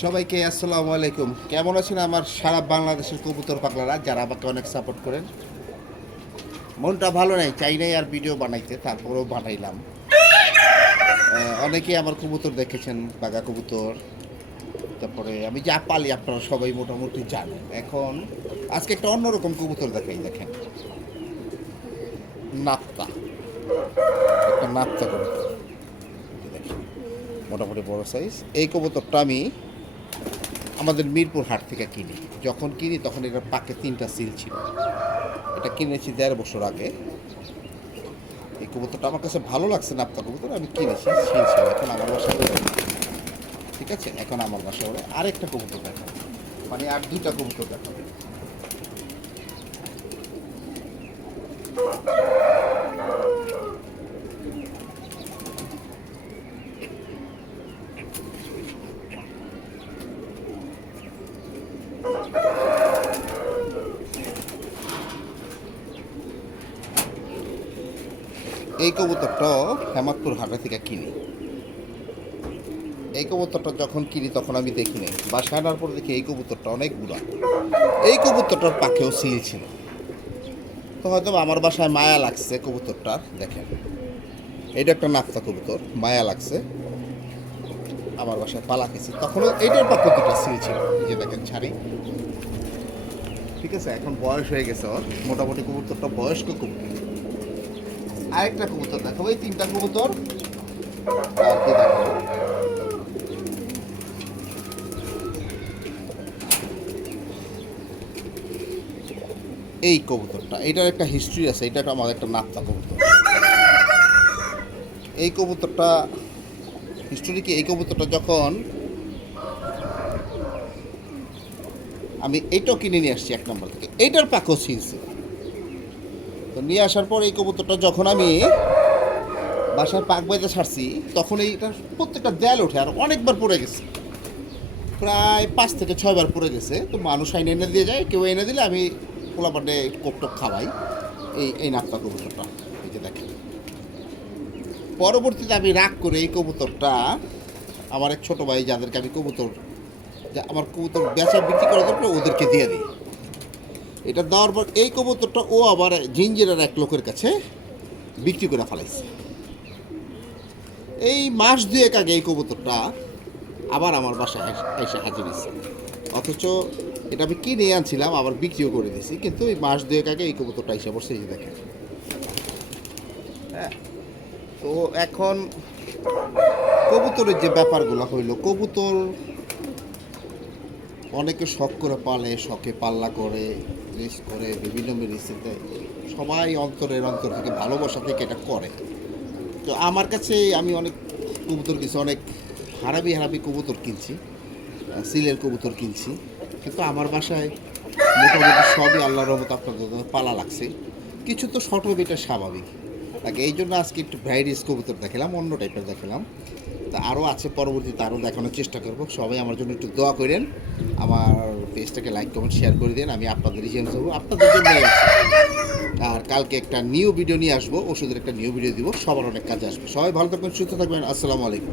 সবাইকে আসসালামু আলাইকুম। কেমন আছেন আমার সারা বাংলাদেশের কবুতর পাগলারা যারা আমাকে অনেক সাপোর্ট করেন? মনটা ভালো নাই, চাই নাই আর ভিডিও বানাইতে, তারপরেও বানাইলাম। অনেকেই আমার কবুতর দেখেছেন, বাঘা কবুতর। তারপরে আমি যা পালি আপনারা সবাই মোটামুটি জানেন। এখন আজকে একটা অন্যরকম কবুতর দেখাই, দেখেন। নাপ্তা, একটা নাপ্তা কবুতর। দেখেন মোটামুটি বড় সাইজ। এই কবুতরটা আমি আমাদের মিরপুর হাট থেকে কিনি। যখন কিনি তখন এটার পাকে 3টা সিল ছিল। এটা কিনেছি 1.5 বছর আগে। এই কবুতরটা আমার কাছে ভালো লাগছে, নাপ্তা কবুতর। আমি কিনেছি, সিল ছিল। এখন আমার বাসায় ওরে, ঠিক আছে, এখন আমার বাসায় ওরে আরেকটা কবুতর দেখাবো, মানে আর 2টা কবুতর দেখাবো। এই কবুতরটাও হেমাদপুর হাটা থেকে কিনি। এই কবুতরটা যখন কিনি তখন আমি দেখি নাই, বাসায় আনার পর দেখি এই কবুতরটা অনেক বুড়া। এই কবুতরটার পাখেও সিল ছিল। তো হয়তো আমার বাসায় মায়া লাগছে কবুতরটার। দেখেন, এটা একটা নাপ্তা কবুতর, মায়া লাগছে, আমার বাসায় পালা খেয়েছি। তখনও এইটার পাখে 2টা সিল ছিল। এই যে দেখেন ছাড়ি, ঠিক আছে। এখন বয়স হয়ে গেছে ওর, মোটামুটি কবুতরটা বয়স্ক কবুতর। আরেকটা কবুতর দেখাবো, এই 3টা কবুতর আর কি দেখাবো। এই কবুতরটা, এটার একটা হিস্ট্রি আছে। এটা আমার একটা নাপ্তা কবুতর। এই কবুতরটা হিস্টোরি কি, এই কবুতরটা যখন আমি এইটাও কিনে নিয়ে আসছি 1 নম্বর থেকে, এইটার পাখও ছিঁড়ছে। তো নিয়ে আসার পর এই কবুতরটা যখন আমি বাসায় পাক বাইতে ছাড়ছি, তখন এইটা প্রত্যেকটা দেয়াল ওঠে আর অনেকবার পড়ে গেছে। প্রায় 5 থেকে 6 বার পড়ে গেছে। তো মানুষ আইনে এনে দিয়ে যায়, কেউ এনে দিলে আমি পোলাপাটে কোপটক খাওয়াই। এই নাপ্তা কবুতরটা, এই যে দেখেন। পরবর্তীতে আমি রাগ করে এই কবুতরটা আমার এক ছোটো ভাই, যাদেরকে আমি কবুতর, আমার কবুতর বেচা বিক্রি করার জন্য ওদেরকে দিয়ে দিই। এটা দেওয়ার পর এই কবুতরটা ও আবার জিঞ্জিরার এক লোকের কাছে বিক্রি করে ফেলাইছে। এই মাস 2 আগে এই কবুতরটা আবার আমার বাসায় এসে হাজির হয়েছে। অথচ এটা আমি কিনে আনছিলাম, আবার বিক্রিও করে দিয়েছি। কিন্তু এই মাস 2 আগে এই কবুতরটা এসে পড়ছে, এই দেখেন। হ্যাঁ, তো এখন কবুতরের যে ব্যাপারগুলো হইলো, কবুতর অনেকে শখ করে পালে, শখে পাল্লা করে, রেস করে, বিভিন্ন মেডিসিনে, সবাই অন্তরের অন্তর থেকে ভালোবাসা থেকে এটা করে। তো আমার কাছে আমি অনেক কবুতর কিনছি, অনেক হারাবি কবুতর কিনছি, সিলের কবুতর কিনছি। কিন্তু আমার বাসায় মোটামুটি সবই আল্লাহর রহমত আপনাদের পালা লাগছে। কিছু তো শর্ট হবে, এটা স্বাভাবিক লাগে। এই জন্য আজকে একটু ভ্যারাইটিস কবুতর দেখালাম, অন্য টাইপের দেখালাম। তা আরও আছে, পরবর্তীতে আরও দেখানোর চেষ্টা করব। সবাই আমার জন্য একটু দোয়া করেন, আমার পেজটাকে লাইক কমেন্ট শেয়ার করে দিন। আমি আপনাদেরই জন্য হবো, আপনাদের জন্যই আছি। আর কালকে একটা নিউ ভিডিও নিয়ে আসবো, ওষুধের একটা নিউ ভিডিও দিব, সবার অনেক কাজে আসবে। সবাই ভালো থাকবেন, সুস্থ থাকবেন। আসসালামু আলাইকুম।